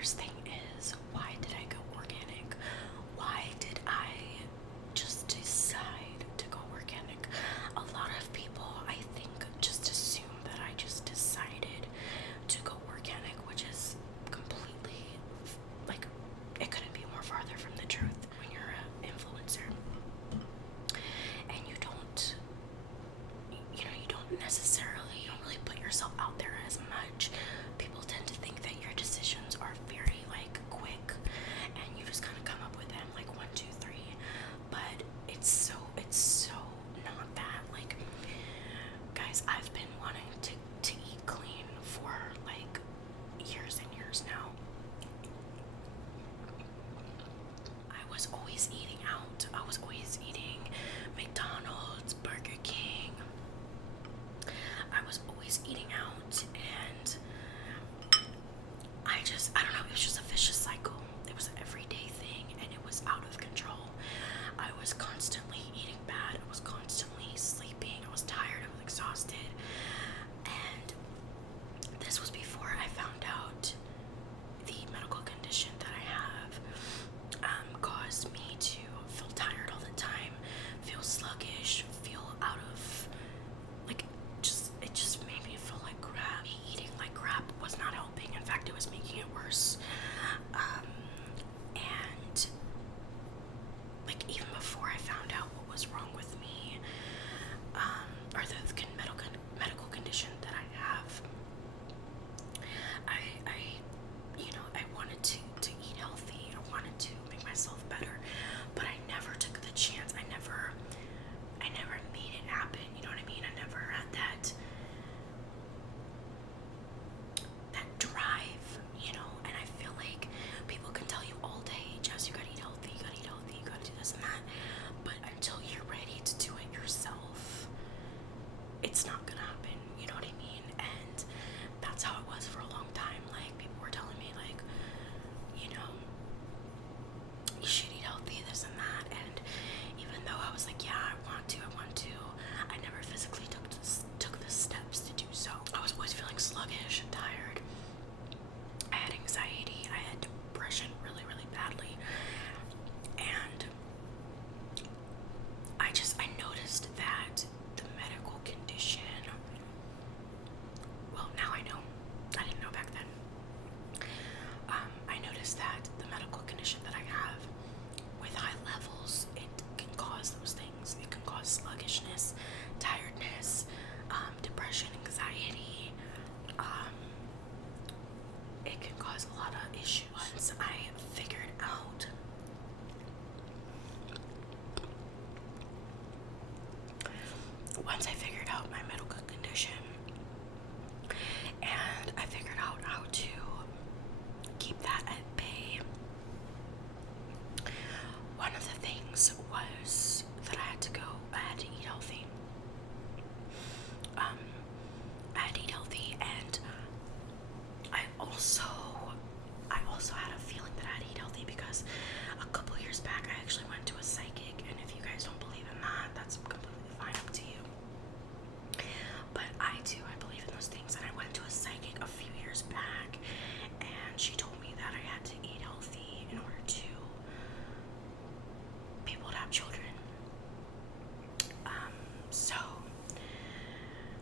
first thing is, why did I go organic? Why did I just decide to go organic? A lot of people, I think, just assume that I just decided to go organic, which is completely, like, it couldn't be more farther from the truth. When you're an influencer and you don't necessarily, you don't really put yourself out there as much, people tend to think that your decisions are very, like, quick and you just kind of come up with them like 1, 2, 3, but it's so not that. Like, guys, I've been wanting to eat clean for like years and years now. I was always eating out. I was always eating McDonald's, Burger King. I was always eating out, and I don't know, it was just a vicious cycle. It was an everyday thing, and it was out of control. I was constantly eating bad. I was constantly sleeping. I was tired. I was exhausted. And this was before I found out the medical condition that I have caused me to feel tired all the time, feel sluggish, feel out of, like, it just made me feel like crap. Eating like crap was not helping. In fact, it was making it worse. And like, even before I found out what was wrong with me, or the medical condition that I have, I wanted to eat healthy. I wanted to make myself better, but I never took the chance. I never made it happen. You know what I mean? I never had that drive, and I feel like people can tell you all day, Jess, you gotta eat healthy, you gotta do this and that, but until you're ready to do it yourself, it's not gonna happen. You know what I mean? And that's how it was for a long time. Like, people were telling me, like, you should eat healthy, this and that, and even though I was like, yeah, I want to, I never physically took the steps to do so. I was always feeling sluggish and tired. I had anxiety. I had depression really, really badly. And I noticed that the medical condition, well, now I know. I didn't know back then. I noticed that the medical condition that I have, with high levels, it can cause those things. It can cause sluggishness, tiredness, depression, anxiety. It can cause a lot of issues. Once I figured out my medical condition, and I figured out how to keep that at bay, one of the things was that I had to eat healthy. I had to eat healthy, and I also had a feeling that I had to eat healthy because a couple years back I actually went to a psychic, and if you guys don't believe in that, that's completely fine, up to you. But I do, I believe in those things, and I went to a psychic a few years back, and she told me that I had to eat healthy in order to be able to have children. So,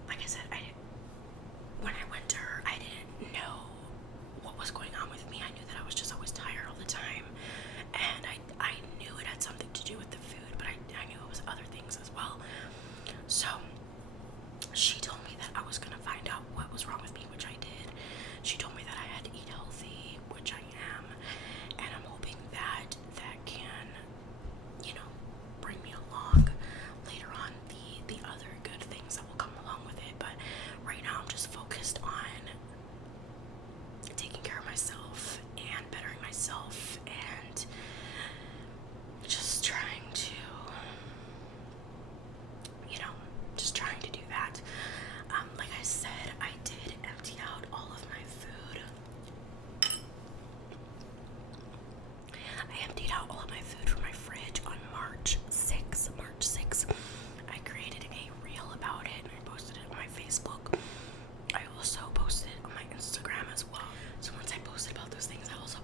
like I said, when I went to her, I didn't know what was going on with me. I knew that I was just always tired all the time, and I knew it had something to do with the food, but I knew it was other things as well. So she told me that I was gonna find out what was wrong with me, which I did. She told me that I had to eat healthy, which I am, and I'm hoping that can, bring me along later on, the other good things that will come along with it. But right now I'm just focused on taking care of myself and bettering myself, and just trying to do that. Like I said, I did empty out all of my food. I emptied out all of my food from my fridge on March 6th. I created a reel about it, and I posted it on my Facebook. I also posted it on my Instagram as well. So once I posted about those things, I also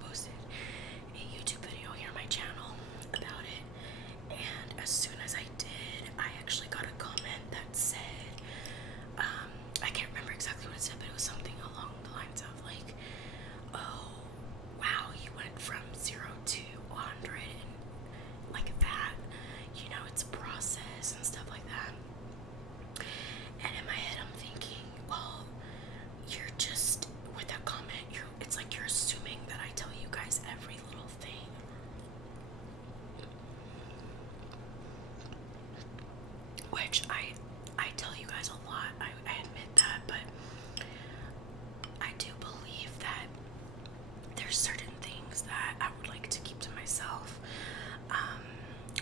there's certain things that I would like to keep to myself,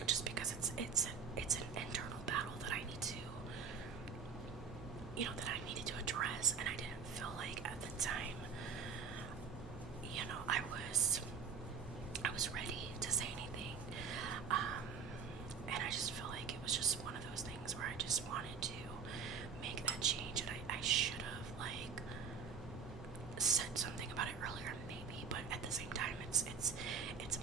just because it's an internal battle that I need to, that I needed to address, and I didn't feel like at the time, I was ready to say anything, and I just feel like it was just one of those things where I just wanted to make that change, and I should have like said something about it earlier, maybe, but at the same time, it's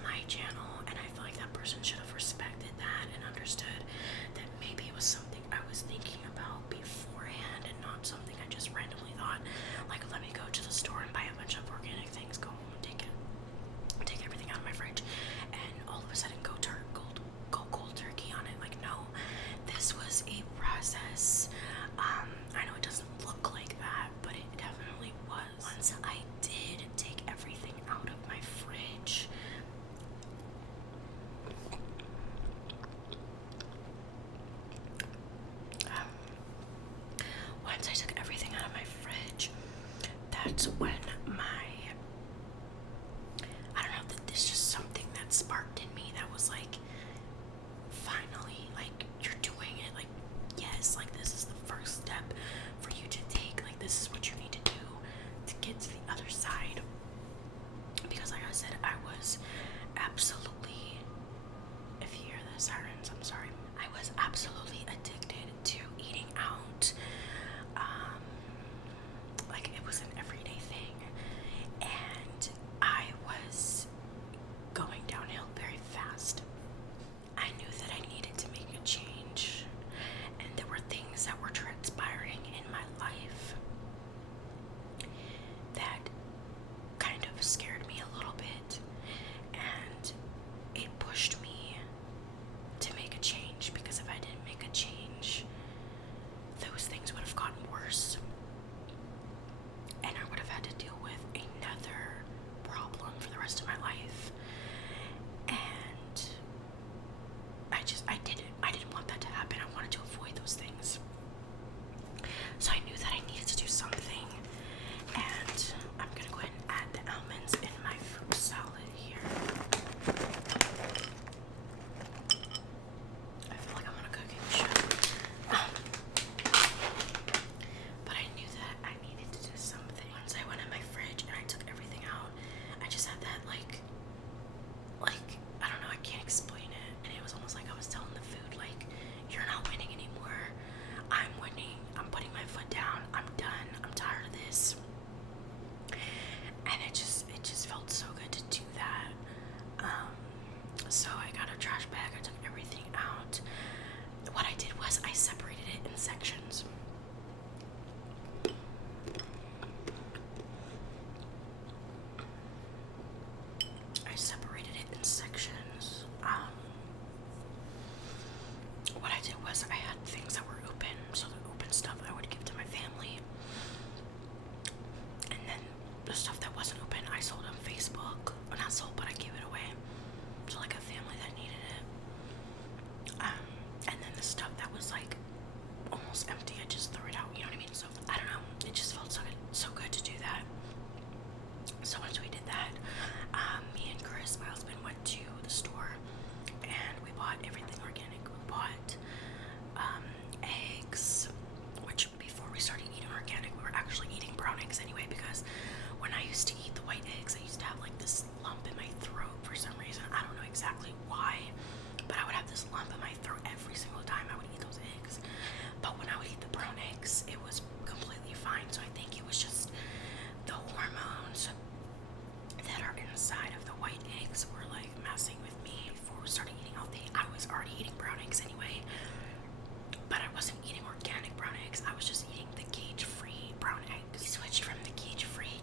my channel, and I feel like that person should have respected that and understood that maybe it was something I was thinking about beforehand and not something I just randomly thought, like, let me go to the store and buy a bunch of organic things, go home and take everything out of my fridge, and all of a sudden go cold turkey on it. Like, no, this was a process. I know it doesn't look like that, but it definitely was. Once I did take everything out of my fridge, that's when I don't know, there's just something that sparked in me that was like, finally, like, you're doing it, like, yes, like, this is the first step for you to take, like, this is what you need to do to get to the other side, because like I said, I was absolutely, if you hear the sirens, I'm sorry, I was absolutely addicted to eating out. Like, it was an everyday thing, and I was going downhill very fast. I knew that I needed to make a change, and there were things that were transpiring in my life that kind of scared me a little bit, and it pushed me to make a change, because if I didn't make a change, those things would have gotten worse, and I would have had to deal with another problem for the rest of my life. And I didn't want that to happen. I wanted to avoid those things. So I knew that I needed to do something, and I'm gonna go ahead and add the almonds in my fruit salad here. I feel like I'm on a cooking show. But I knew that I needed to do something. Once I went in my fridge and I took everything out, I just had that like, I don't know, I can't explain it. And it was almost like I was telling the food, like, you're not winning anymore. I'm winning. I'm putting my foot down. I'm done. I'm tired of this. And it just felt so good to do that. So I got a trash bag. I took everything out. What I did was I separated it in sections. What I did was I had things that were open, so the open stuff I would give to my family, and then the stuff that wasn't open I sold on Facebook. Well, not sold, but I gave it away to like a family that needed it. And then the stuff that was like almost empty, I just threw it out, you know what I mean? So I don't know, it just felt so good to do that. So once we did that, me and Chris, my husband, went to the store and we bought everything organic. We bought eggs, which before we started eating organic, we were actually eating brown eggs anyway, because when I used to eat the white eggs, I used to have like this lump in my throat for some reason. I don't know exactly why, but I would have this lump in my throat every single time I would eat those eggs. But when I would eat the brown eggs, it was completely fine. So I think it was just the hormones that are inside of the white eggs were like messing with me. Before we started eating healthy, I was already eating brown eggs anyway, but I wasn't eating organic brown eggs. I was just eating the cage-free brown eggs. We switched from the cage-free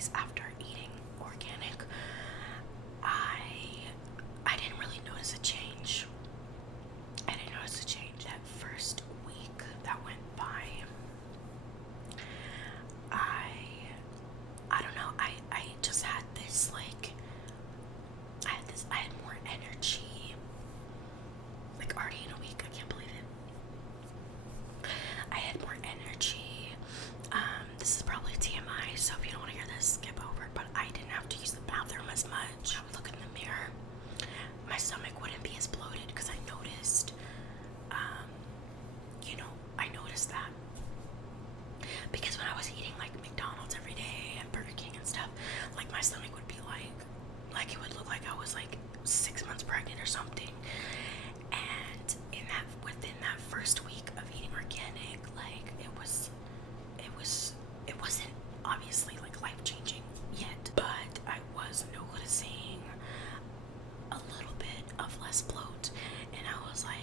days after eating organic, I didn't really notice a change. I didn't notice a change that first week that went by. I don't know, I just had this, like, I had more energy, like, already in a week. I can't believe it. I had more energy. This is probably TMI, so if you don't want to hear this, skip over, but I didn't have to use the bathroom as much. I would look in the mirror, my stomach wouldn't be as bloated, because I noticed, I noticed that. Because when I was eating, like, McDonald's every day and Burger King and stuff, like, my stomach would be like, it would look like I was, like, 6 months pregnant or something. And within that first week of eating organic, like, it wasn't obviously, like, life-changing yet, but I was noticing a little bit of less bloat, and I was like,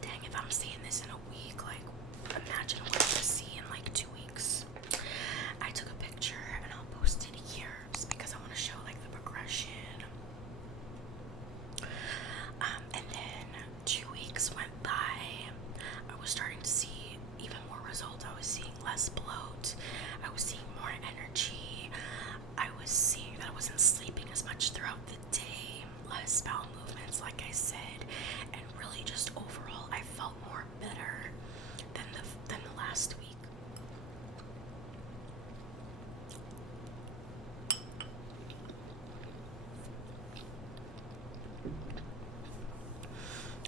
dang, if I'm seeing this in a week, like, imagine what I would see in, like, 2 weeks. I took a picture, and I'll post it here, just because I want to show, like, the progression. And then 2 weeks went by. I was starting to see even more results. I was seeing less bloat. I was seeing more energy. I was seeing that I wasn't sleeping as much throughout the day. Less bowel movements, like I said, and really just overall, I felt more better than the last week.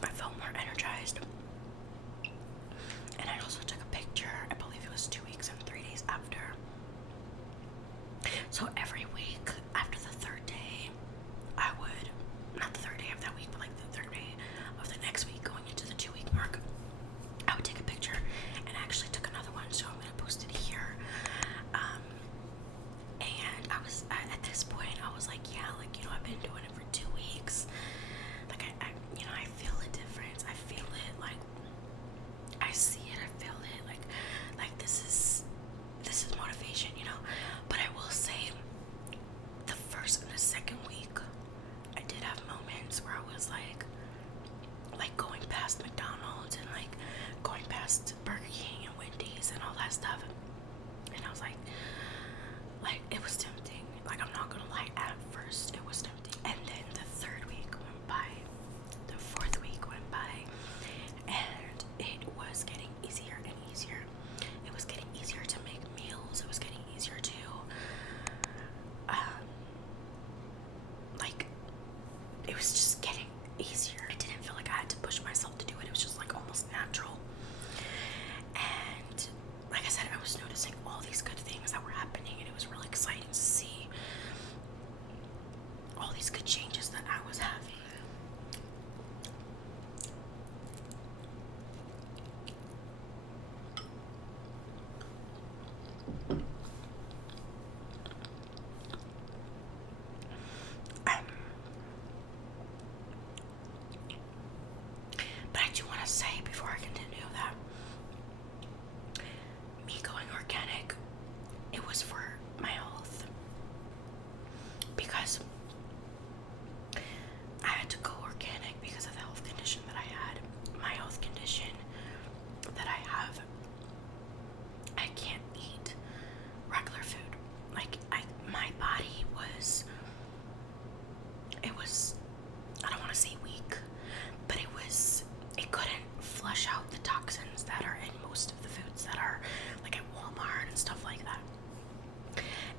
I felt more energized. And I also took a picture, I believe it was 2 weeks and 3 days after. So every week after the third day, I would, not the third day of that week, but like the third day of the next week going into the 2 week mark, I would take a picture, and I actually took another one, so I'm going to post it here. And I was, at this point, I was like, yeah, like, I've been doing it for 2 weeks. Like, I feel a difference. I feel it, like, I see it, I feel it, like this is motivation, But I will say, the first and the second week, I did have moments where I was like going past McDonald's and like going past Burger King and Wendy's and all that stuff, and I was like it was tempting. Like, I'm not gonna lie, at first it was tempting, and then the third week went by, the fourth week went by, and it was getting easier and easier. It was getting easier to make meals. It was getting easier to it was just getting easier. I didn't feel like I had to push myself to do it. It was just like almost natural. And like I said, I was noticing all these good things that were happening, and it was really exciting to see all these good changes that I was having. But I do want to say, before I continue, that me going organic, it was for my health, because I had to go organic because of the health condition that I had. My health condition that I have, I can't eat regular food. Like, my body was, I don't want to say weak, but it couldn't flush out the toxins that are in most of the foods that are like at Walmart and stuff like that.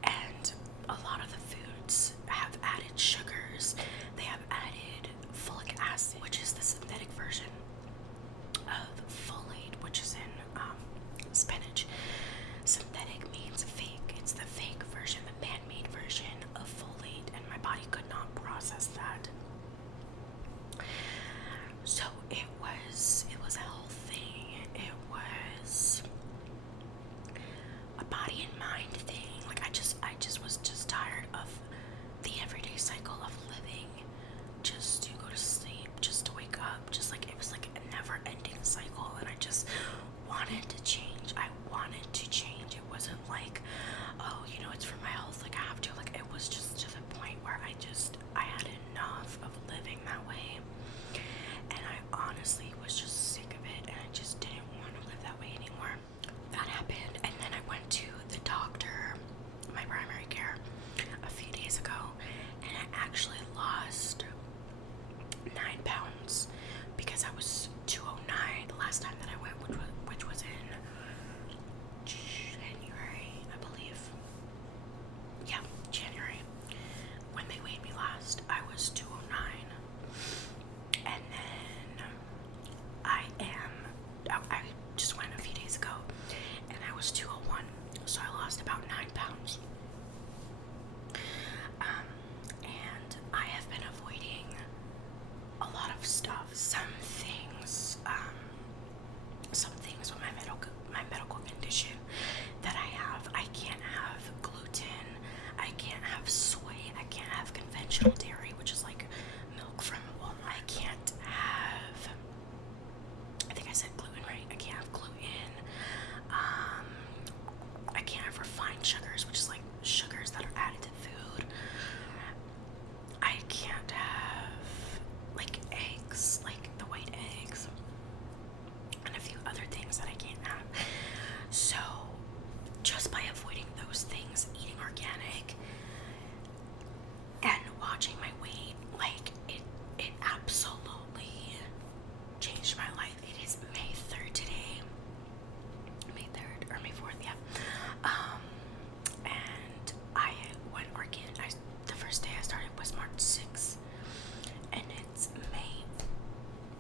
And a lot of the foods have conventional dairy, which is like milk from, well, I can't have, I think I said gluten, right? I can't have gluten. I can't have refined sugars, which is like sugars that are added to food. I can't have like eggs, like the white eggs, and a few other things that I can't have. So just by avoiding those things, eating organic, and watching my weight, like it absolutely changed my life. It is May 3rd today. May 3rd or May 4th, yeah. And I went organic. The first day I started was March 6th, and it's May.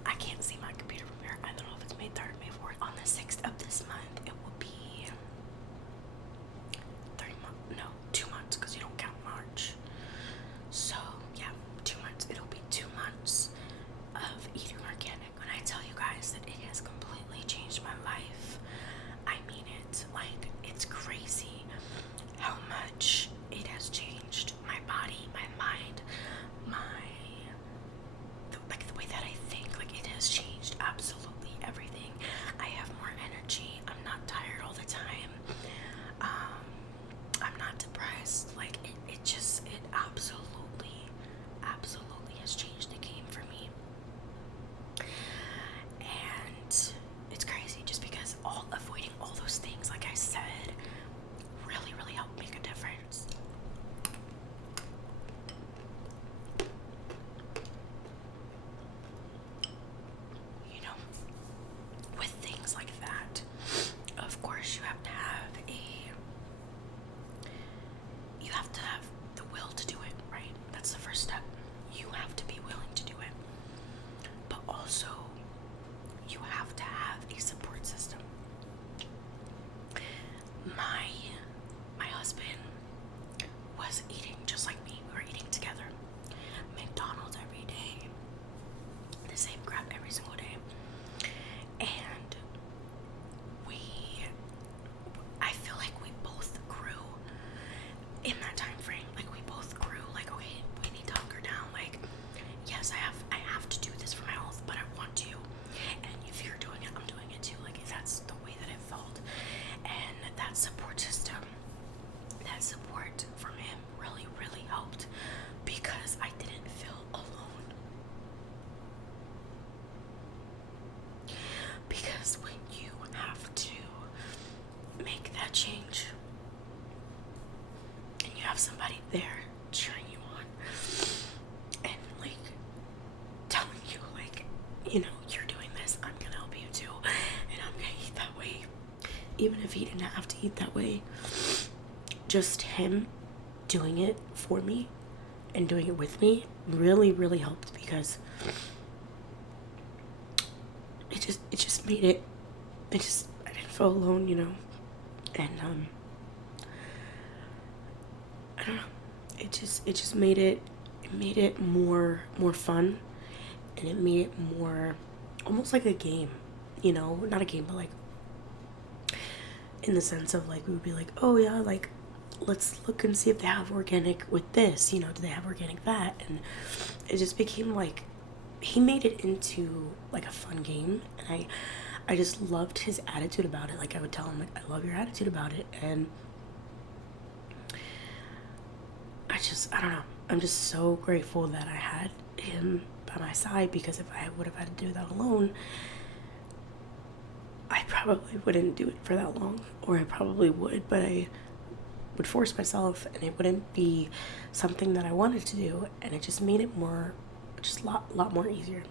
I can't see my computer from here. I don't know if it's May 3rd or May 4th. On the 6th of this month, it will be 2 months, because you don't count March. So yeah, 2 months. It'll be 2 months of eating organic. When I tell you guys that it has completely changed my life, I mean it. Like, it's crazy how much it has changed my body, my mind, the way that I think. Like, it has changed absolutely everything. I have more energy. I'm not tired all the time. I'm not depressed. Like, it absolutely has changed the game for me. And it's crazy just because avoiding all those things, like I said, really, really helped make a difference. You know, with things like that, of course, you have to have the will to do it, right? That's the first step. You have to be willing to do it. But also, you have to have a support system. My husband was eating just like me. We were eating together. McDonald's every day. The same crap every single day. And I feel like we both grew in that time frame. Like, we both grew. Like, okay, we need to hunker down. Like, yes, I have to do this for my health, but I want to. And if you're doing it, I'm doing it too. Like, that's the way that it felt. And that support system, that support from him really, really helped, because I didn't feel alone. Because when you have to make that change, and you have somebody there cheering you on, and like telling you, like, you know, you're doing this, I'm gonna help you too, and I'm gonna eat that way, even if he didn't have to eat that way. Just him doing it for me and doing it with me really, really helped, because it just made it, I didn't feel alone, you know. And I don't know, it just made it more fun, and it made it more almost like a game, you know. Not a game, but like in the sense of, like, we would be like, oh yeah, like, let's look and see if they have organic with this, you know, do they have organic that? And it just became like, he made it into like a fun game, and I just loved his attitude about it. Like, I would tell him, like, I love your attitude about it, and I don't know, I'm just so grateful that I had him by my side, because if I would have had to do that alone, I probably wouldn't do it for that long, or I probably would, but I would force myself, and it wouldn't be something that I wanted to do, and it just made it just a lot more easier.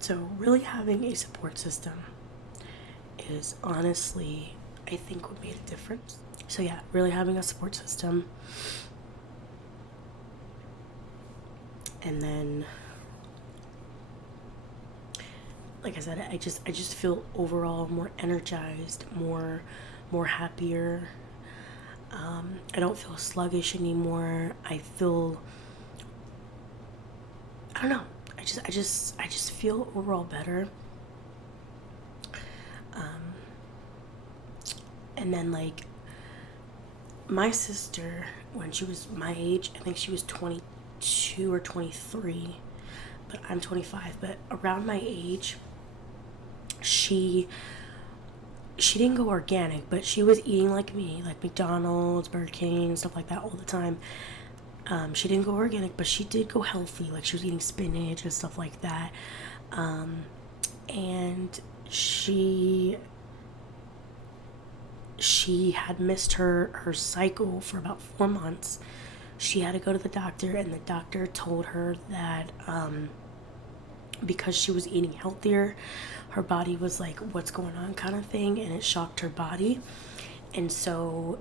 So really having a support system is honestly, I think, what made a difference. So yeah, really having a support system, and then, like I said, I just feel overall more energized, more happier. I don't feel sluggish anymore. I don't know. I just feel overall better. And then, like, my sister, when she was my age, I think she was 22 or 23, but I'm 25, but around my age, she didn't go organic, but she was eating like me, like McDonald's, Burger King, stuff like that all the time. She didn't go organic, but she did go healthy. Like she was eating spinach and stuff like that. And she had missed her cycle for about 4 months. She had to go to the doctor, and the doctor told her that because she was eating healthier, her body was like, what's going on kind of thing, and it shocked her body. And so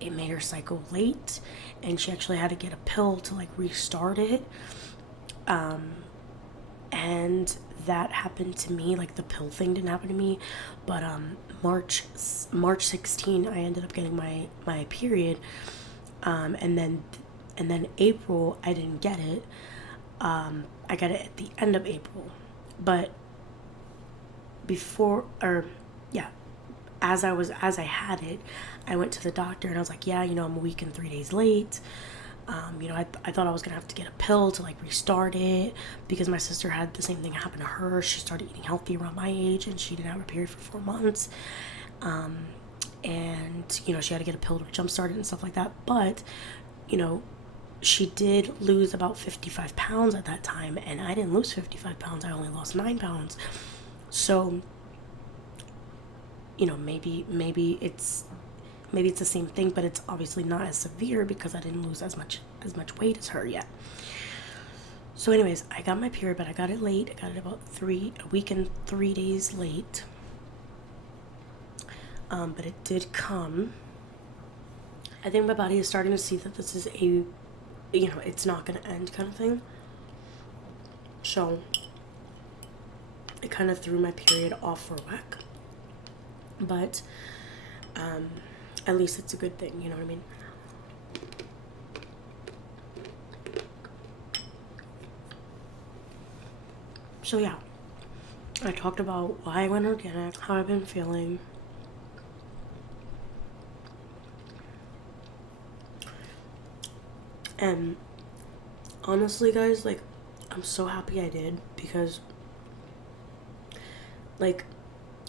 it made her cycle late, and she actually had to get a pill to like restart it. And that happened to me. Like the pill thing didn't happen to me, but March 16, I ended up getting my period. And then April, I didn't get it. I got it at the end of April, but as I had it, I went to the doctor and I was like, yeah, I'm a week and 3 days late. I thought I was gonna have to get a pill to like restart it, because my sister had the same thing happen to her. She started eating healthy around my age, and she didn't have a period for 4 months. And she had to get a pill to jumpstart it and stuff like that. But she did lose about 55 pounds at that time, and I didn't lose 55 pounds. I only lost 9 pounds. So maybe it's the same thing, but it's obviously not as severe because I didn't lose as much weight as her yet. So anyways, I got my period, but I got it late. I got it about a week and 3 days late. But it did come. I think my body is starting to see that this is it's not going to end kind of thing. So it kind of threw my period off for a whack. But at least it's a good thing, you know what I mean? So yeah, I talked about why I went organic, how I've been feeling. And honestly, guys, like, I'm so happy I did, because like,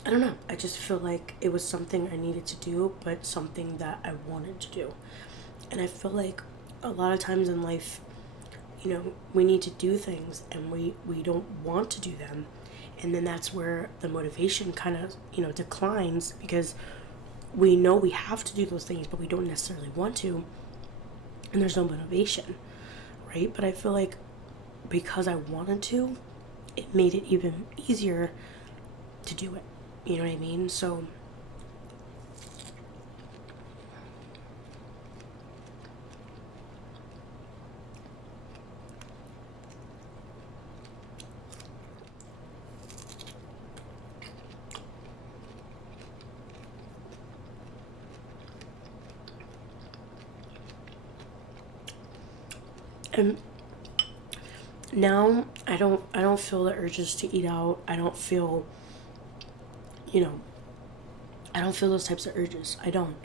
I don't know, I just feel like it was something I needed to do, but something that I wanted to do. And I feel like a lot of times in life, we need to do things and we don't want to do them. And then that's where the motivation kind of, declines, because we know we have to do those things, but we don't necessarily want to. And there's no motivation, right? But I feel like because I wanted to, it made it even easier to do it. You know what I mean? So and now I don't feel the urges to eat out. I don't feel those types of urges. I don't.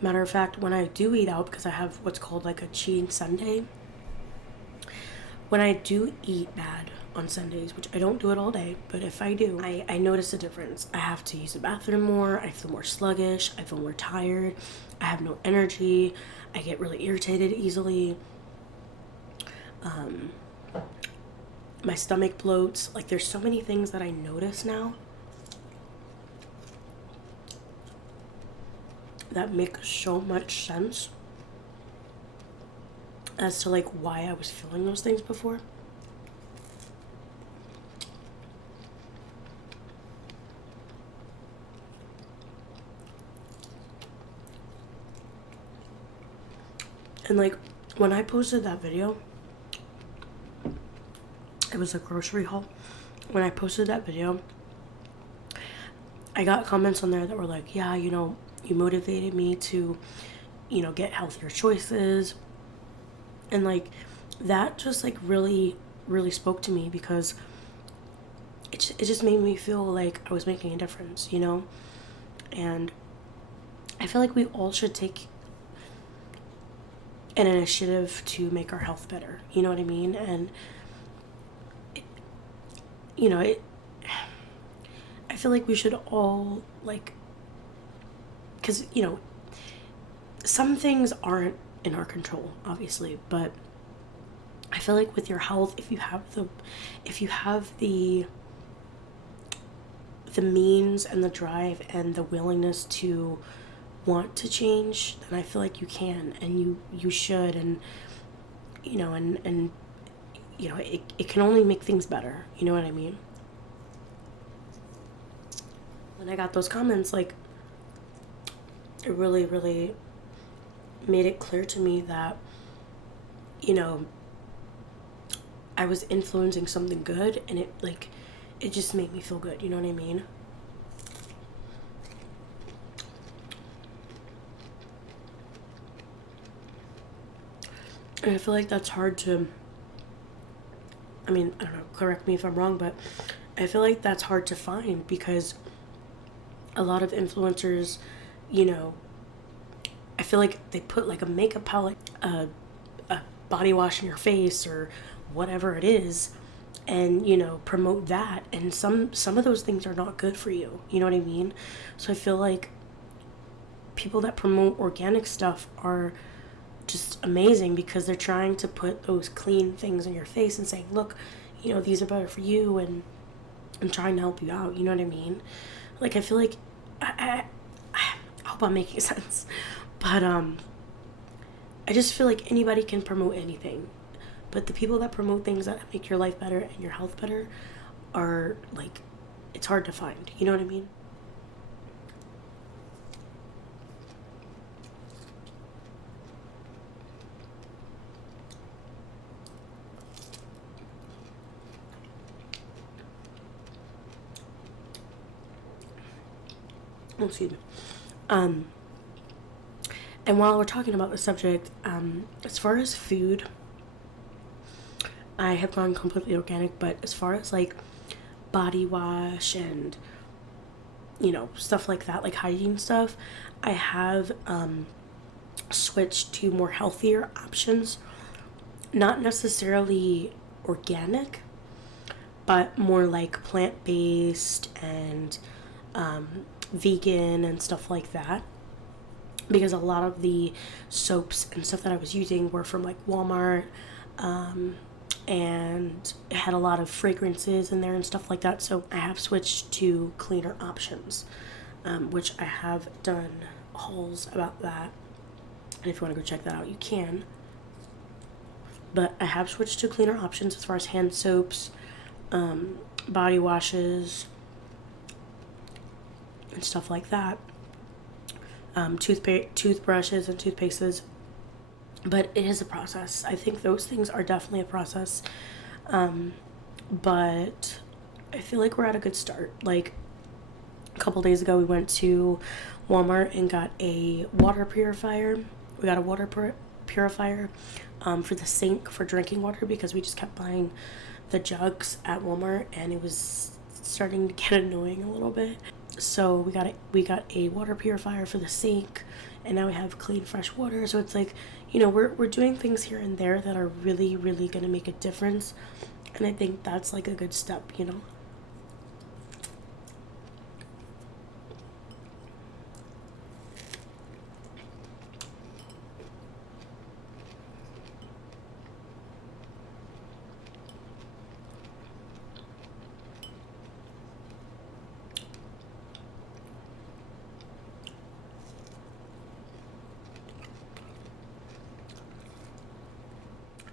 Matter of fact, when I do eat out, because I have what's called like a cheating Sunday, when I do eat bad on Sundays, which I don't do it all day, but if I do, I notice a difference. I have to use the bathroom more. I feel more sluggish. I feel more tired. I have no energy. I get really irritated easily. My stomach bloats. Like, there's so many things that I notice now that make so much sense as to like why I was feeling those things before. And like when I posted that video, it was a grocery haul. When I posted that video, I got comments on there that were like, yeah, you motivated me to, get healthier choices. And like that just like really, really spoke to me, because it just made me feel like I was making a difference, And I feel like we all should take an initiative to make our health better. You know what I mean? And I feel like we should all, like, because some things aren't in our control, obviously, but I feel like with your health, if you have the means and the drive and the willingness to want to change, then I feel like you can, and you should, and it can only make things better. You know what I mean? When I got those comments, like, it really, really made it clear to me that, I was influencing something good, and it just made me feel good. You know what I mean? And I feel like that's hard to, I don't know, correct me if I'm wrong, but I feel like that's hard to find, because a lot of influencers, I feel like they put like a makeup palette, a body wash in your face or whatever it is, and promote that, and some of those things are not good for you. You know what I mean? So I feel like people that promote organic stuff are just amazing, because they're trying to put those clean things in your face and saying, look, these are better for you, and I'm trying to help you out. You know what I mean? Like, I feel like I hope I'm making sense, but I just feel like anybody can promote anything, but the people that promote things that make your life better and your health better are, like, it's hard to find. You know what I mean? Oh, excuse me. And while we're talking about the subject, as far as food, I have gone completely organic, but as far as like body wash and stuff like that, like hygiene stuff, I have switched to more healthier options. Not necessarily organic, but more like plant-based and vegan and stuff like that, because a lot of the soaps and stuff that I was using were from like Walmart, and it had a lot of fragrances in there and stuff like that. So I have switched to cleaner options, which I have done hauls about that, and if you want to go check that out, you can. But I have switched to cleaner options as far as hand soaps, body washes, and stuff like that. Toothbrushes and toothpastes. But it is a process. I think those things are definitely a process. But I feel like we're at a good start. Like, a couple days ago, we went to Walmart and got a water purifier. We got a water purifier for the sink for drinking water, because we just kept buying the jugs at Walmart, and it was starting to get annoying a little bit. So we got a water purifier for the sink, and now we have clean fresh water. So it's like, we're doing things here and there that are really, really going to make a difference, and I think that's like a good step.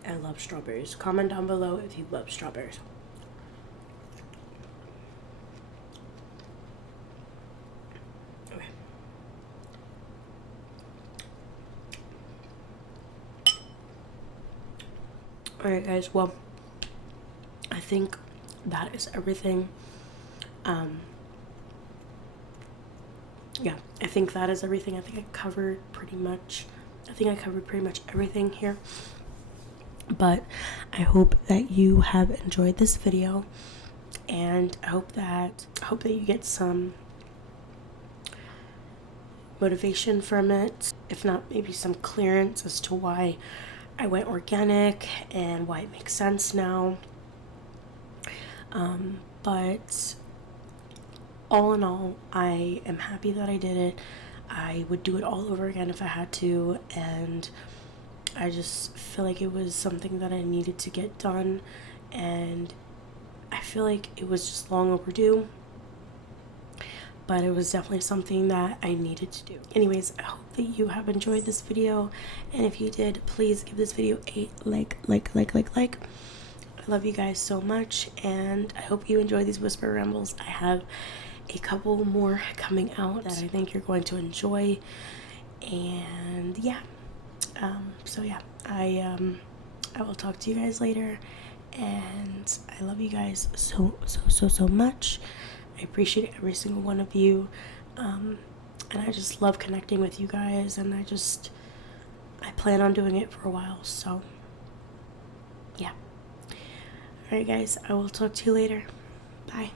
I love strawberries. Comment down below if you love strawberries. Okay. Alright, guys. Well, I think that is everything. Yeah, I think that is everything. I think I covered pretty much everything here. But I hope that you have enjoyed this video, and I hope that you get some motivation from it. if not maybe some clearance as to why I went organic and why it makes sense now. But all in all, I am happy that I did it. I would do it all over again if I had to, and I just feel like it was something that I needed to get done, and I feel like it was just long overdue, but it was definitely something that I needed to do. Anyways, I hope that you have enjoyed this video, and if you did, please give this video a like. I love you guys so much, and I hope you enjoy these whisper rambles. I have a couple more coming out that I think you're going to enjoy, and yeah, so yeah, I will talk to you guys later, and I love you guys so much. I appreciate every single one of you, and I just love connecting with you guys, and I plan on doing it for a while, so yeah. Alright guys, I will talk to you later. Bye.